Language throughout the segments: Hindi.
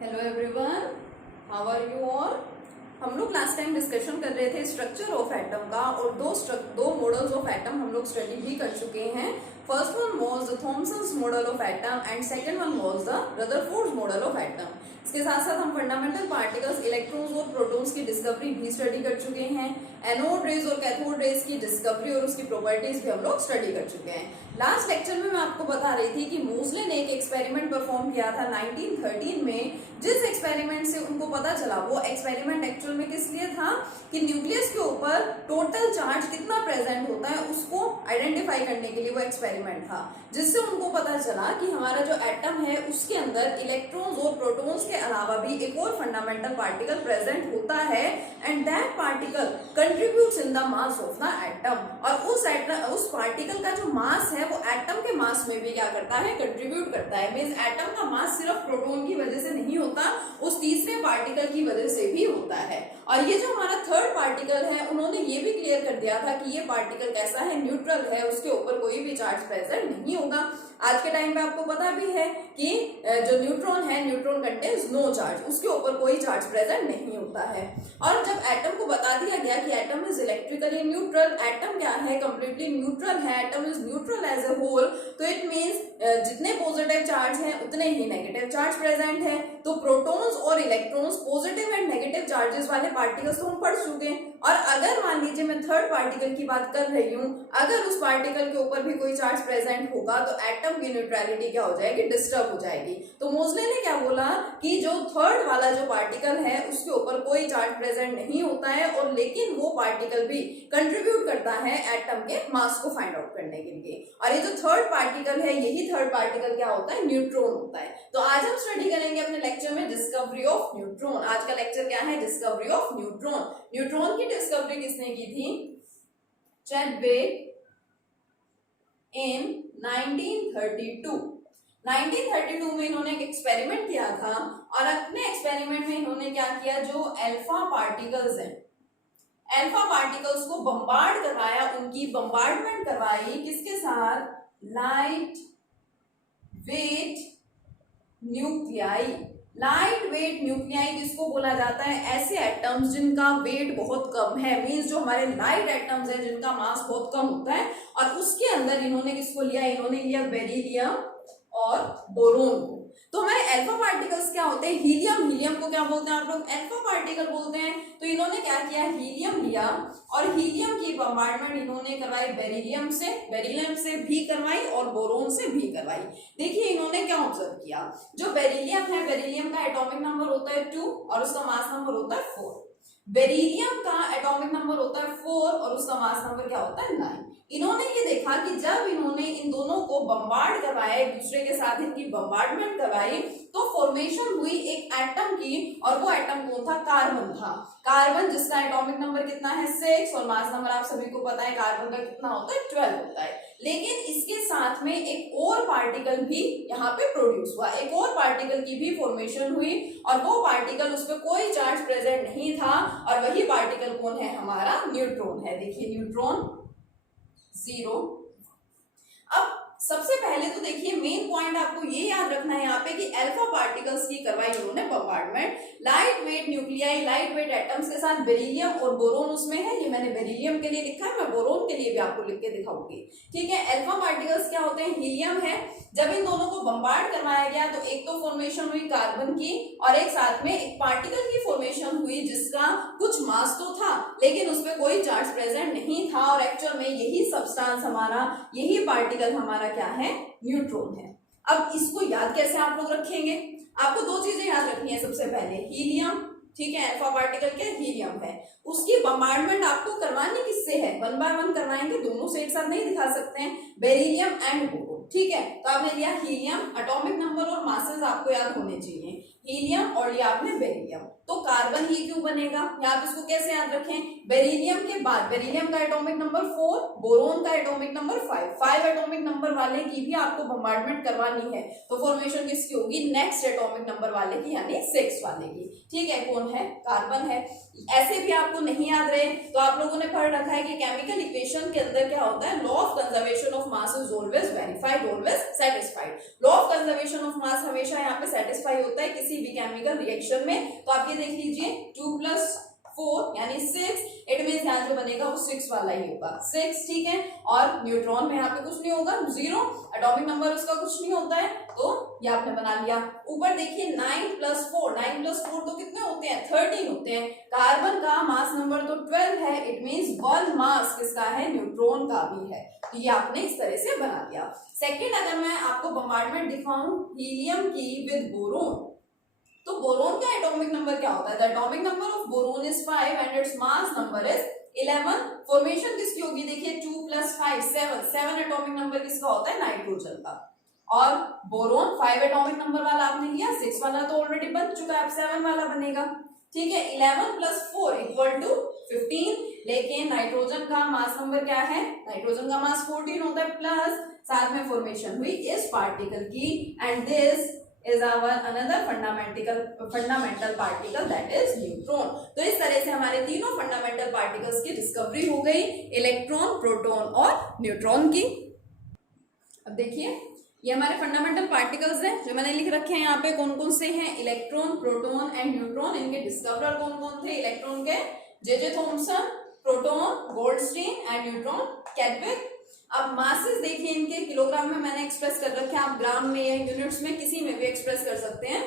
Hello everyone, how are you all. हम लोग लास्ट टाइम डिस्कशन कर रहे थे स्ट्रक्चर ऑफ एटम का और दो मॉडल्स ऑफ एटम हम लोग स्टडी भी कर चुके हैं। First one was the Thomson's model of atom and second one was the Rutherford's model of atom. इसके साथ साथ हम फंडामेंटल पार्टिकल्स इलेक्ट्रॉन्स और प्रोटॉन्स की डिस्कवरी भी स्टडी कर चुके हैं। एनोड रेज और कैथोड रेज की डिस्कवरी और उसकी प्रॉपर्टीज भी हम लोग स्टडी कर चुके हैं। लास्ट लेक्चर में मैं आपको बता रही थी कि मोसले ने एक एक्सपेरिमेंट परफॉर्म किया था 1913 में। जिस एक्सपेरिमेंट से उनको पता चला वो एक्सपेरिमेंट एक्चुअल में किस लिए था कि न्यूक्लियस के ऊपर टोटल चार्ज कितना प्रेजेंट होता है उसको आइडेंटिफाई करने के लिए वो एक्सपेरिमेंट था, जिससे उनको पता चला कि हमारा जो एटम है उसके अंदर इलेक्ट्रॉन्स और प्रोटॉन्स के अलावा भी एक और फंडामेंटल पार्टिकल प्रेजेंट होता है and that particle contributes in the mass of the atom. और उस पार्टिकल का जो मास है वो एटम के मास में भी क्या करता है, कंट्रीब्यूट करता है। मींस एटम का मास सिर्फ प्रोटॉन की वजह से नहीं होता, उस तीसरे पार्टिकल की वजह से भी होता है। और ये जो हमारा थर्ड पार्टिकल है उन्होंने ये भी क्लियर कर दिया था कि ये पार्टिकल कैसा है, न्यूट्रल है, उसके ऊपर कोई भी चार्ज प्रेजेंट नहीं होगा। आज के टाइम पे आपको पता भी है कि जो न्यूट्रॉन है, न्यूट्रॉन कंटेन्स नो चार्ज, उसके ऊपर कोई चार्ज प्रेजेंट नहीं होता है। और जब एटम को बता दिया गया कि atom is electrically neutral, atom क्या है, कंप्लीटली न्यूट्रल है, atom is neutral as a whole, तो इट मींस जितने पॉजिटिव चार्ज हैं उतने ही नेगेटिव चार्ज प्रेजेंट है। तो प्रोटॉन्स और electrons positive and negative charges वाले पार्टिकल्स तो हम पढ़ चुके हैं। और अगर मान लीजिए मैं थर्ड पार्टिकल की बात कर रही हूँ, अगर उस पार्टिकल के ऊपर भी कोई चार्ज प्रेजेंट होगा तो एटम की न्यूट्रलिटी क्या हो जाएगी, डिस्टर्ब हो जाएगी। तो मोसले ने क्या बोला कि जो थर्ड वाला जो पार्टिकल है उसके ऊपर कोई चार्ज प्रेजेंट नहीं होता है और लेकिन वो पार्टिकल भी कंट्रीब्यूट करता है एटम के मास को फाइंड आउट करने के लिए। और ये जो थर्ड पार्टिकल है, यही थर्ड पार्टिकल क्या होता है, न्यूट्रॉन होता है। तो आज हम स्टडी करेंगे अपने लेक्चर में डिस्कवरी ऑफ न्यूट्रॉन। आज का लेक्चर क्या है, डिस्कवरी ऑफ न्यूट्रॉन। न्यूट्रॉन की डिस्कवरी किसने की थी, चैडविक इन 1932। 1932 में इन्होंने एक एक्सपेरिमेंट किया था और अपने एक्सपेरिमेंट में इन्होंने क्या किया, जो अल्फा पार्टिकल्स हैं, अल्फा पार्टिकल्स को बम्बार्ड करवाया, उनकी बम्बार्डमेंट करवाई किसके साथ, light weight nuclei. Light weight nuclei किसको बोला जाता है, ऐसे एटम्स जिनका वेट बहुत कम है, मींस जो हमारे लाइट एटम्स हैं जिनका मास बहुत कम होता है। और उसके अंदर इन्होंने किसको लिया, इन्होंने लिया बेरिलियम और बोरोन को। तो हमारे अल्फा पार्टिकल्स क्या होते हैं, हीलियम, हीलियम को क्या बोलते हैं आप लोग, अल्फा पार्टिकल बोलते हैं। तो इन्होंने क्या किया, हीलियम लिया और हीलियम की बम्बार्डमेंट इन्होंने करवाई बेरिलियम से भी करवाई और बोरोन से भी करवाई। देखिए इन्होंने क्या ऑब्जर्व किया, जो बेरिलियम है, बेरिलियम का एटॉमिक नंबर होता है 2 और उसका मास नंबर होता है 4। बेरिलियम का एटॉमिक नंबर होता है 4 और उसका मास नंबर क्या होता है 9। इन्होंने ये देखा कि जब इन्होंने इन दोनों को बम्बार्ड करवाया, एक दूसरे के साथ इनकी बम्बार्डमेंट करवाई, तो फॉर्मेशन हुई एक एटम की, और वो एटम कौन था, कार्बन था। कार्बन जिसका एटॉमिक नंबर कितना है 6 और मास नंबर आप सभी को पता है कार्बन का कितना होता है 12 होता है। लेकिन इसके साथ में एक और पार्टिकल भी यहाँ पे प्रोड्यूस हुआ, एक और पार्टिकल की भी फॉर्मेशन हुई और वो पार्टिकल, उस पर कोई चार्ज प्रेजेंट नहीं था और वही पार्टिकल कौन है, हमारा न्यूट्रॉन है। देखिए न्यूट्रॉन 0। अब सबसे पहले तो देखिए मेन पॉइंट आपको ये याद रखना है यहाँ पे कि अल्फा पार्टिकल्स की करवाई उन्होंने bombardment, light weight nuclei, light weight atoms के साथ बेरिलियम और बोरोन उसमें है। ये मैंने बेरिलियम के लिए लिखा है, मैं बोरोन के लिए भी आपको लिख के दिखाऊंगी। ठीक है, अल्फा पार्टिकल्स क्या होते हैं, हीलियम है। जब इन दोनों को बम्बार्ड करवाया गया तो एक तो फॉर्मेशन हुई कार्बन की और एक साथ में एक पार्टिकल की फॉर्मेशन हुई जिसका कुछ मास तो था लेकिन उसमें कोई चार्ज प्रेजेंट नहीं था। और एक्चुअल में यही सब्सटेंस हमारा, यही पार्टिकल हमारा क्या है, न्यूट्रॉन है। अब इसको याद कैसे आप लोग रखेंगे, आपको दो चीजें याद रखनी है। सबसे पहले हीलियम, ठीक है, अल्फा पार्टिकल क्या हीलियम है, उसकी बम्बार्डमेंट आपको करवानी किससे है, 1 बाय 1 करवाएंगे, दोनों से एक साथ नहीं दिखा सकते हैं, बेरिलियम एंड बोरोन। ठीक है, तो आपने लिया हीलियम, एटॉमिक नंबर और मासेस आपको याद होने चाहिए, हीलियम और लिया आपने बेरिलियम। तो कार्बन ही क्यों बनेगा, या आप इसको कैसे याद रखें, बेरिलियम के बाद बेरिलियम का एटॉमिक नंबर 4, बोरोन का एटॉमिक नंबर 5 एटॉमिक नंबर वाले की भी आपको बम्बार्डमेंट करवानी है। तो फॉर्मेशन किसकी होगी, नेक्स्ट एटॉमिक नंबर वाले की, यानी 6 वाले की। ठीक है, कौन है, कार्बन है। ऐसे भी आपको नहीं याद रहे तो आप लोगों ने पढ़ रखा है कि केमिकल इक्वेशन के अंदर क्या होता है, law of conservation of mass is always verified, always satisfied. Law of conservation of mass हमेशा यहाँ पे सेटिस्फाई होता है, किसी किसी भी केमिकल रिएक्शन में। तो आप ये देख लीजिए 2 + 4 यानी 6, इट मीन्स यहाँ जो बनेगा वो 6 वाला ही होगा, 6, ठीक है। और न्यूट्रॉन में यहाँ पे कुछ नहीं होगा, 0, एटॉमिक नंबर उसका कुछ नहीं होता है, तो ये आपने बना लिया। ऊपर देखिए 9 + 4, 9 + 4 तो कितने होते हैं, 13 होते हैं। कार्बन का मास नंबर तो 12 है, इट मीन्स 1 मास किसका है, न्यूट्रॉन का भी है। तो ये आपने इस तरह से बना लिया। सेकेंड, अगर मैं आपको बम्बार्डमेंट दिखाऊं हीलियम की विद बोरोन, तो बोरोन का एटॉमिक नंबर क्या होता है, the atomic number of boron is 5 and its mass number is 11। Formation किसकी होगी, देखिए 2 + 5 7, 7 एटॉमिक नंबर किसका होता है, नाइट्रोजन का। और बोरोन 5 एटॉमिक नंबर वाला आपने लिया, 6 वाला तो ऑलरेडी बन चुका है, अब 7 वाला बनेगा, ठीक है। 11 + 4 = 15, लेकिन नाइट्रोजन का मास नंबर क्या है, नाइट्रोजन का मास 14 होता है, प्लस साथ में फॉर्मेशन हुई इस पार्टिकल की, and this is our another fundamental particle that is neutron। तो इस तरह से हमारे तीनों फंडामेंटल पार्टिकल्स की डिस्कवरी हो गई, इलेक्ट्रॉन, प्रोटॉन और न्यूट्रॉन की। अब देखिए ये हमारे फंडामेंटल पार्टिकल्स हैं जो मैंने लिख रखे हैं यहाँ पे, कौन कौन से हैं, इलेक्ट्रॉन, प्रोटॉन एंड न्यूट्रॉन। इनके डिस्कवरर कौन कौन थे, इलेक्ट्रॉन के J Thomson, proton Goldstein and neutron Chadwick. अब मासेस देखिए इनके किलोग्राम में मैंने एक्सप्रेस कर रखे हैं, आप ग्राम में या यूनिट्स में किसी में भी एक्सप्रेस कर सकते हैं।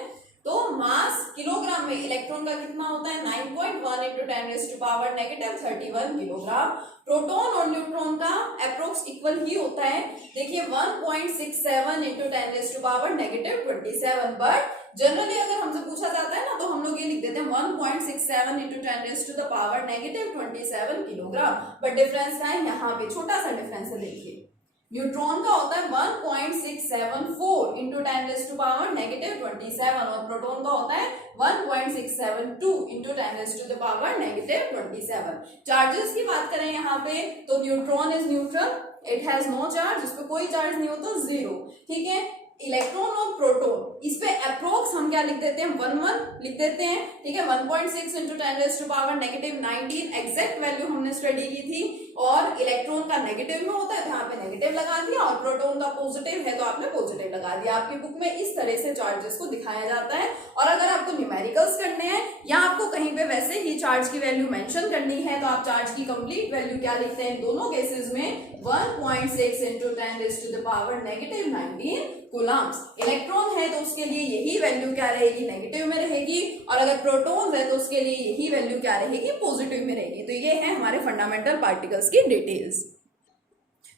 तो मास किलोग्राम में इलेक्ट्रॉन का कितना होता है, 9.1 × 10⁻³ किलोग्राम। प्रोटॉन और न्यूट्रॉन का अप्रोक्स इक्वल ही होता है, देखिए 1.67 × 10⁻27। बट जनरली अगर हमसे पूछा जाता है ना तो हम लोग ये लिख देते हैं 1.67 × 10⁻27 किलोग्राम। बट डिफरेंस क्या है, यहाँ पे छोटा सा डिफरेंस है, देखिए न्यूट्रॉन का होता है 1.674 × 10⁻27 और प्रोटॉन का होता है 1.672 × 10⁻27। चार्जेस की बात करें यहाँ पे तो neutron is neutral, it has no charge, इस पे कोई चार्ज नहीं होता, 0, ठीक है। इलेक्ट्रॉन और प्रोटॉन इस पे अप्रोक्स हम क्या लिख देते हैं, 1 लिख देते हैं, ठीक है। 1.6 × 10⁻19 एग्जैक्ट वैल्यू हमने स्टडी की थी, और इलेक्ट्रॉन का नेगेटिव में होता है तो यहाँ पे नेगेटिव लगा दिया, और प्रोटॉन का पॉजिटिव है तो आपने पॉजिटिव लगा दिया। आपकी बुक में इस तरह से चार्जेस को दिखाया जाता है। और अगर आपको न्यूमेरिकल्स करने हैं या आपको कहीं पे वैसे ही चार्ज की वैल्यू मेंशन करनी है तो आप चार्ज की कंप्लीट वैल्यू क्या लिखते हैं, दोनों केसेस में 1.6 × 10⁻19 कूलम्स। इलेक्ट्रॉन है तो उसके लिए यही वैल्यू क्या रहेगी, नेगेटिव में रहेगी, और अगर प्रोटॉन है तो उसके लिए यही वैल्यू क्या रहेगी, पॉजिटिव में रहेगी। तो ये है हमारे फंडामेंटल पार्टिकल्स की डिटेल्स।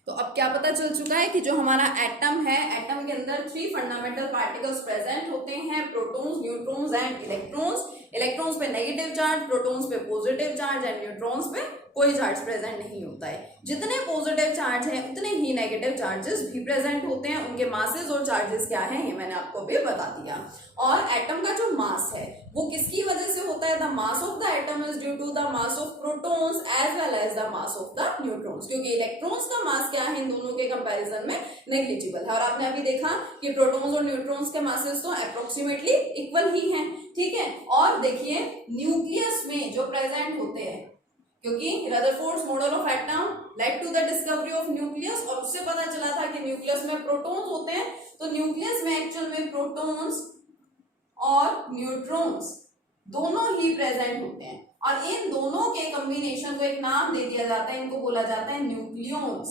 तो अब क्या पता चल चुका है कि जो हमारा एटम है, एटम के अंदर 3 फंडामेंटल पार्टिकल्स प्रेजेंट होते हैं, protons, neutrons and electrons. Electrons पे नेगेटिव चार्ज, प्रोटॉन्स पे पॉजिटिव चार्ज एंड न्यूट्रॉन्स पे कोई चार्ज प्रेजेंट नहीं होता है। जितने पॉजिटिव चार्ज हैं उतने ही नेगेटिव चार्जेस भी प्रेजेंट होते हैं। उनके मासेस और चार्जेस क्या हैं ये मैंने आपको भी बता दिया। और एटम का जो मास है वो किसकी वजह से होता है, the mass of the atom is due to the mass of protons as well as the mass of the neutrons, क्योंकि इलेक्ट्रॉन्स का मास क्या है इन दोनों के कंपैरिजन में नेग्लिजिबल है। और आपने अभी देखा कि प्रोटॉन्स और न्यूट्रॉन्स के मासेस तो अप्रोक्सीमेटली इक्वल ही हैं, ठीक है। और देखिए न्यूक्लियस में जो प्रेजेंट होते हैं, क्योंकि Rutherford's model of atom led to the discovery of nucleus, और उससे पता चला था कि न्यूक्लियस में प्रोटॉन्स होते हैं। तो न्यूक्लियस में एक्चुअल में प्रोटॉन्स और न्यूट्रॉन्स दोनों ही प्रेजेंट होते हैं, और इन दोनों के कॉम्बिनेशन को एक नाम दे दिया जाता है, इनको बोला जाता है न्यूक्लियॉन्स,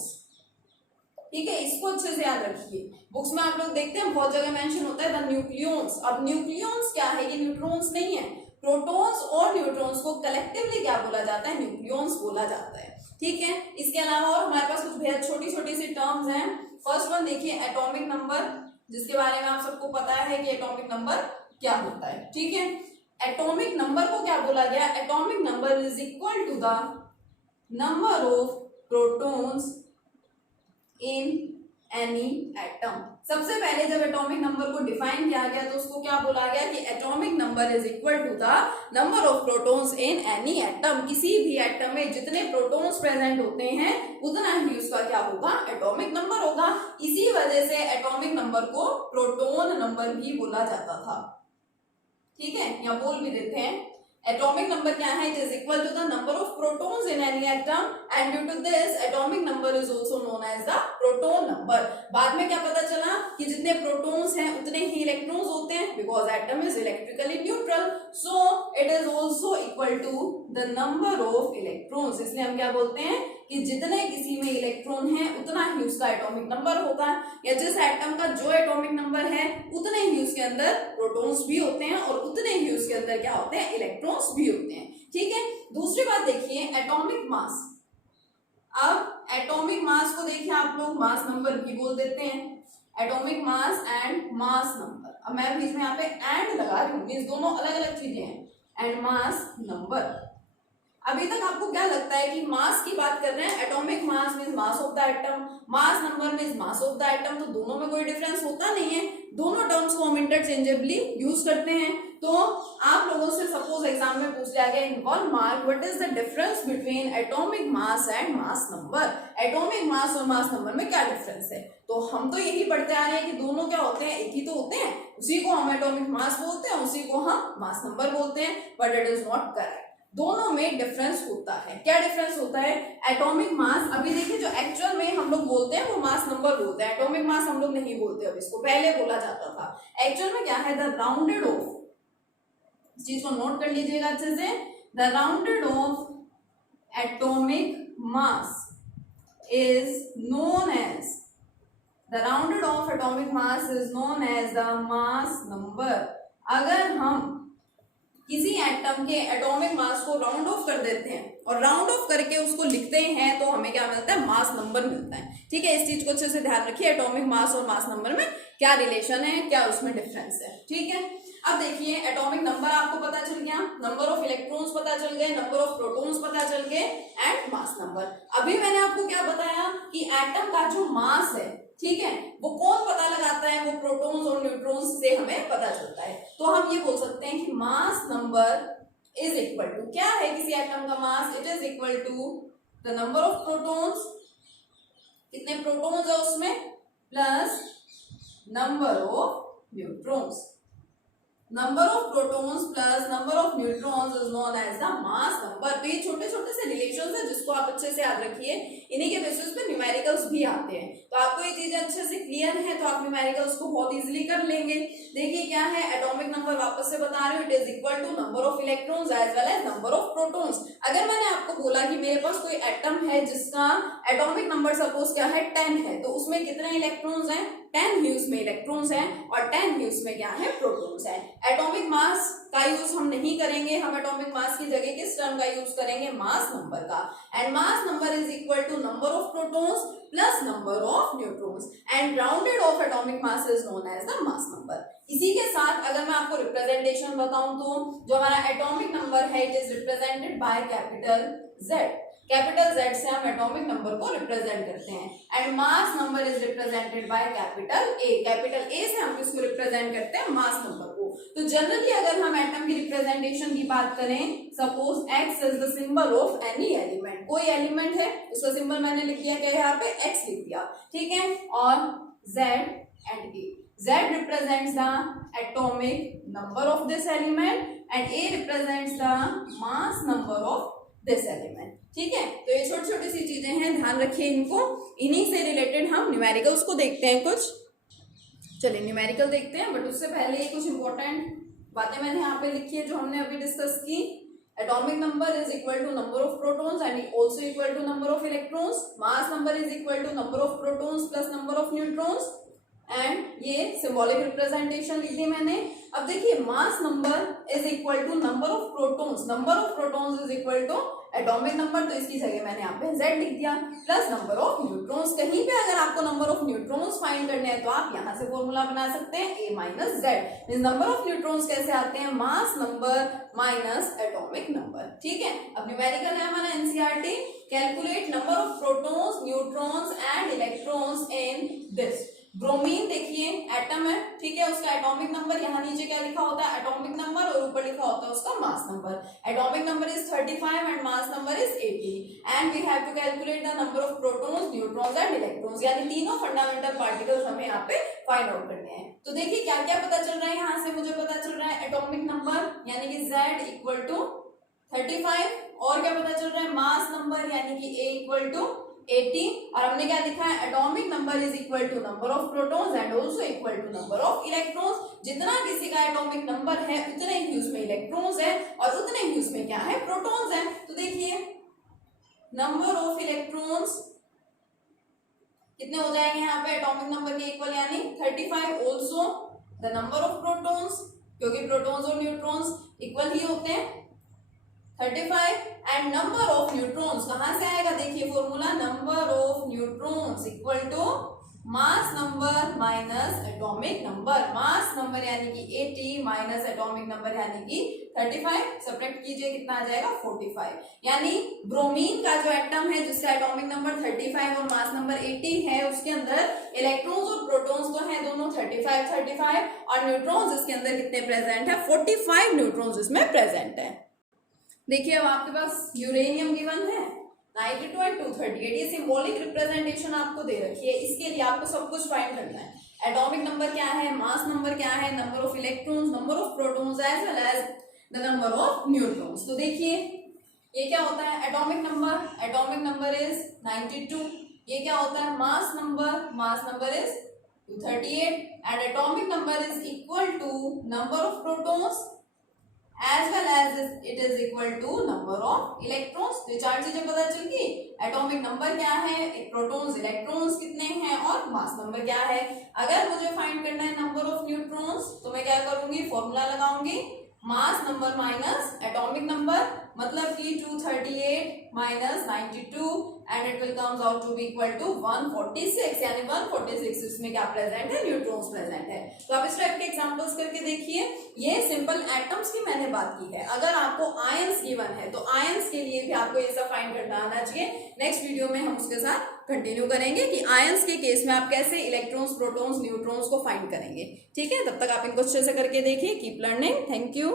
ठीक है। इसको अच्छे से याद रखिए, बुक्स में आप लोग देखते हैं बहुत जगह मेंशन होता है द न्यूक्लियॉन्स। अब न्यूक्लियॉन्स क्या है, ये न्यूट्रॉन्स नहीं है, प्रोटॉन्स और न्यूट्रॉन्स को कलेक्टिवली क्या बोला जाता है, न्यूक्लियॉन्स बोला जाता है, ठीक है। इसके अलावा और हमारे पास कुछ बेहद छोटी छोटी सी टर्म्स हैं। फर्स्ट वन देखिए एटॉमिक नंबर, जिसके बारे में आप सबको पता है कि एटॉमिक नंबर क्या होता है, ठीक है। एटॉमिक नंबर को क्या बोला गया, atomic number is equal to the number of protons in any atom. सबसे पहले जब एटॉमिक नंबर को डिफाइन किया गया तो उसको क्या बोला गया कि atomic number is equal to the number of protons in any atom. किसी भी एटम में जितने प्रोटॉन्स प्रेजेंट होते हैं उतना ही उसका क्या होगा, एटॉमिक नंबर होगा। इसी वजह से एटॉमिक नंबर को प्रोटॉन नंबर भी बोला जाता था, ठीक है। या बोल भी देते हैं एटॉमिक नंबर क्या है? It is equal to the number of protons in any atom and due to this atomic number is also known as the proton number. बाद में क्या पता चला कि जितने प्रोटॉन्स हैं उतने ही इलेक्ट्रॉन्स होते हैं, because atom is electrically neutral, so it is also equal to the number of electrons. इसलिए हम क्या बोलते हैं कि जितने किसी में इलेक्ट्रॉन है उतना ही उसका एटॉमिक नंबर होगा, या जिस एटम का जो एटॉमिक नंबर है उतने ही उसके अंदर प्रोटॉन्स भी होते हैं और उतने ही उसके अंदर क्या होते हैं? इलेक्ट्रॉन्स भी होते हैं। ठीक है, दूसरी बात देखिए एटॉमिक मास। अब एटॉमिक मास को देखिए आप लोग मास नंबर भी बोल देते हैं, atomic mass and mass number. अब मैं बीच में यहाँ पे एंड लगा रही हूँ, मींस दोनों अलग अलग चीजें हैं, एंड मास नंबर। अभी तक आपको क्या लगता है कि मास की बात कर रहे हैं, atomic mass means mass of the atom, mass number means mass of the atom, तो दोनों में कोई डिफरेंस होता नहीं है, दोनों टर्म्स को हम इंटरचेंजेबली यूज करते हैं। तो आप लोगों से सपोज एग्जाम में पूछ लिया गया इन 1 mark what is the difference between atomic mass and mass number, atomic mass और मास नंबर में क्या डिफरेंस है? तो हम तो यही पढ़ते आ रहे हैं कि दोनों क्या होते हैं? एक ही तो होते हैं, उसी को हम एटॉमिक मास बोलते हैं, उसी को हम मास नंबर बोलते हैं, but it is not correct, दोनों में डिफरेंस होता है। क्या डिफरेंस होता है? एटॉमिक मास, अभी देखिए जो एक्चुअल में हम लोग बोलते हैं वो मास नंबर बोलते हैं, एटॉमिक मास हम लोग नहीं बोलते, अब इसको पहले बोला जाता था। एक्चुअल में क्या है? द राउंडेड ऑफ, इस चीज को नोट कर लीजिएगा अच्छे से, the rounded off atomic mass is known as, the rounded off atomic mass is known as the mass number. अगर हम किसी एटम के एटॉमिक मास को राउंड ऑफ कर देते हैं और राउंड ऑफ करके उसको लिखते हैं तो हमें क्या मिलता है? मास नंबर मिलता है। ठीक है, इस चीज को अच्छे से ध्यान रखिए, एटॉमिक मास और मास नंबर में क्या रिलेशन है, क्या उसमें डिफरेंस है। ठीक है, अब देखिए एटॉमिक नंबर आपको पता चल गया, नंबर ऑफ इलेक्ट्रॉन्स पता चल गए, नंबर ऑफ प्रोटॉन्स पता चल गए एंड मास नंबर। अभी मैंने आपको क्या बताया कि एटम का जो मास है, ठीक है, वो कौन पता लगाता है? वो प्रोटॉन्स और न्यूट्रॉन्स से हमें पता चलता है। तो हम ये बोल सकते हैं कि mass number is equal to, क्या है किसी एटम का mass? It is equal to the number of protons, कितने प्रोटॉन्स है उसमें, plus number of neutrons. Number of protons plus number of neutrons is known as the mass number. तो ये छोटे छोटे से रिलेशंस हैं जिसको आप अच्छे से याद रखिए, इन्हीं के बेसिस पे न्यूमेरिकल्स भी आते हैं। तो आपको ये चीजें अच्छे से क्लियर है तो आप न्यूमेरिकल्स को बहुत इजीली कर लेंगे। देखिए क्या है, एटॉमिक नंबर वापस से बता रही हूँ, it is equal to number of electrons as well as number of protons. अगर मैंने आपको बोला कि मेरे पास कोई एटम है जिसका एटॉमिक नंबर सपोज क्या है 10 है, तो उसमें कितने इलेक्ट्रॉन्स हैं? 10 ही उसमें इलेक्ट्रॉन्स हैं और 10 ही उसमें क्या है? प्रोटॉन्स हैं। एटॉमिक मास का यूज हम नहीं करेंगे, हम एटॉमिक मास की जगह किस टर्म का यूज करेंगे? मास नंबर का। And mass number is equal to number of protons plus number of neutrons and rounded off atomic mass is known as the mass number. इसी के साथ अगर मैं आपको रिप्रेजेंटेशन बताऊं तो जो हमारा एटॉमिक नंबर है it is represented by capital Z। Capital Z से हम एटॉमिक नंबर को रिप्रेजेंट करते हैं and mass number is represented by capital A। Capital A से हम किसको रिप्रेजेंट करते हैं? मास नंबर को। तो जनरली अगर हम एटम की रिप्रेजेंटेशन की बात करें, suppose X is the symbol of any element, कोई एलिमेंट है उसका सिंबल मैंने लिख दिया क्या? यहाँ पे X लिख दिया, ठीक है, और Z and A। Z represents the atomic number of this element and A represents the mass number of this element। ठीक है, तो ये छोटी छोटी सी चीजें हैं, ध्यान रखिए इनको। इन्हीं से रिलेटेड हम न्यूमेरिकल्स को देखते हैं कुछ। चलिए न्यूमेरिकल देखते हैं, बट उससे पहले कुछ इंपॉर्टेंट बातें मैंने यहाँ पे लिखी है जो हमने अभी डिस्कस की। Atomic number is equal to number of protons and also equal to number of electrons. Mass number is equal to number of protons plus number of neutrons and ये सिंबॉलिक रिप्रेजेंटेशन ली थी मैंने। अब देखिए mass number is equal to number of protons, number of protons is equal to atomic number, तो इसकी जगह मैंने यहाँ पे Z लिख दिया, प्लस नंबर ऑफ न्यूट्रॉन्स। कहीं पे अगर आपको नंबर ऑफ न्यूट्रॉन्स फाइंड करने हैं तो आप यहाँ से फॉर्मूला बना सकते हैं A minus Z। Number of neutrons कैसे आते हैं? मास नंबर माइनस एटॉमिक नंबर। ठीक है, अब न्यूमेरिकल है हमारा NCERT, calculate number of protons neutrons and electrons in this. Bromine देखिए एटम है, ठीक है, उसका एटॉमिक नंबर यहाँ नीचे क्या लिखा होता है? एटॉमिक नंबर, और ऊपर लिखा होता है उसका mass number. Atomic number is 35 and mass number is 80 and we have to calculate the number of protons neutrons and electrons, यानी तीनों फंडामेंटल पार्टिकल्स हमें यहाँ पे फाइंड आउट करने हैं। तो देखिए क्या क्या पता चल रहा है यहाँ से, मुझे पता चल रहा है एटॉमिक नंबर नंबर यानी कि Z इक्वल टू 35, और क्या पता चल रहा है, मास नंबर यानी कि A इक्वल टू 80, और हमने क्या लिखा है, atomic number is equal to number of protons and also equal to number of electrons. जितना किसी का एटॉमिक नंबर है उतने ही उसमें इलेक्ट्रॉन्स है और उतने ही उसमें क्या है, प्रोटॉन्स है। तो देखिए नंबर ऑफ इलेक्ट्रॉन्स कितने हो जाएंगे यहाँ पे एटॉमिक नंबर के इक्वल यानी 35, also the number of protons, क्योंकि प्रोटॉन्स और न्यूट्रॉन्स इक्वल ही होते हैं 35, एंड नंबर ऑफ न्यूट्रॉन्स कहां से आएगा, देखिए formula, number of neutrons equal to mass number minus atomic number. Mass number यानी कि 80 माइनस एटॉमिक नंबर यानी कि 35, सब्ट्रैक्ट कीजिए कितना आ जाएगा 45। यानी ब्रोमीन का जो एटम है जिसका एटॉमिक नंबर 35 और मास नंबर 80 है, उसके अंदर इलेक्ट्रॉन्स और प्रोटॉन्स तो है दोनों 35 और न्यूट्रॉन्स इसके अंदर कितने प्रेजेंट है, 45 न्यूट्रॉन्स इसमें प्रेजेंट है। देखिए अब आपके पास यूरेनियम गिवन है 92 और 238, ये सिंबॉलिक रिप्रेजेंटेशन आपको दे रखी है। इसके लिए आपको सब कुछ फाइंड करना है। एटॉमिक नंबर क्या है, मास नंबर क्या है, number of electrons, number of protons as well as the number of neutrons. तो देखिए ये क्या होता है, एटॉमिक नंबर इज 92। ये क्या होता है, mass number is 238 and atomic number is equal to number of protons as well as it is equal to number of electrons। तो चार चीजें पता चल गई, एटॉमिक नंबर क्या है, प्रोटॉन्स इलेक्ट्रॉन्स कितने हैं और मास नंबर क्या है। अगर मुझे फाइंड करना है नंबर ऑफ न्यूट्रॉन्स तो मैं क्या करूंगी, फॉर्मूला लगाऊंगी, mass number minus atomic number, मतलब कि 238 minus 92 and it will comes out to be equal to 146, यानी 146 इसमें क्या प्रेजेंट है, न्यूट्रॉन्स प्रेजेंट है। तो आप इस टाइप के एग्जांपल्स करके देखिए। ये सिंपल एटम्स की मैंने बात की है। अगर आपको आयंस गिवन है तो आयंस के लिए भी आपको ये सब फाइंड करना आना चाहिए। नेक्स्ट वीडियो में हम उसके साथ कंटिन्यू करेंगे कि आयंस के केस में आप कैसे इलेक्ट्रॉन्स, प्रोटॉन्स, न्यूट्रॉन्स को फाइंड करेंगे। ठीक है, तब तक आप इनको अच्छे से करके देखिए। Keep learning. Thank you.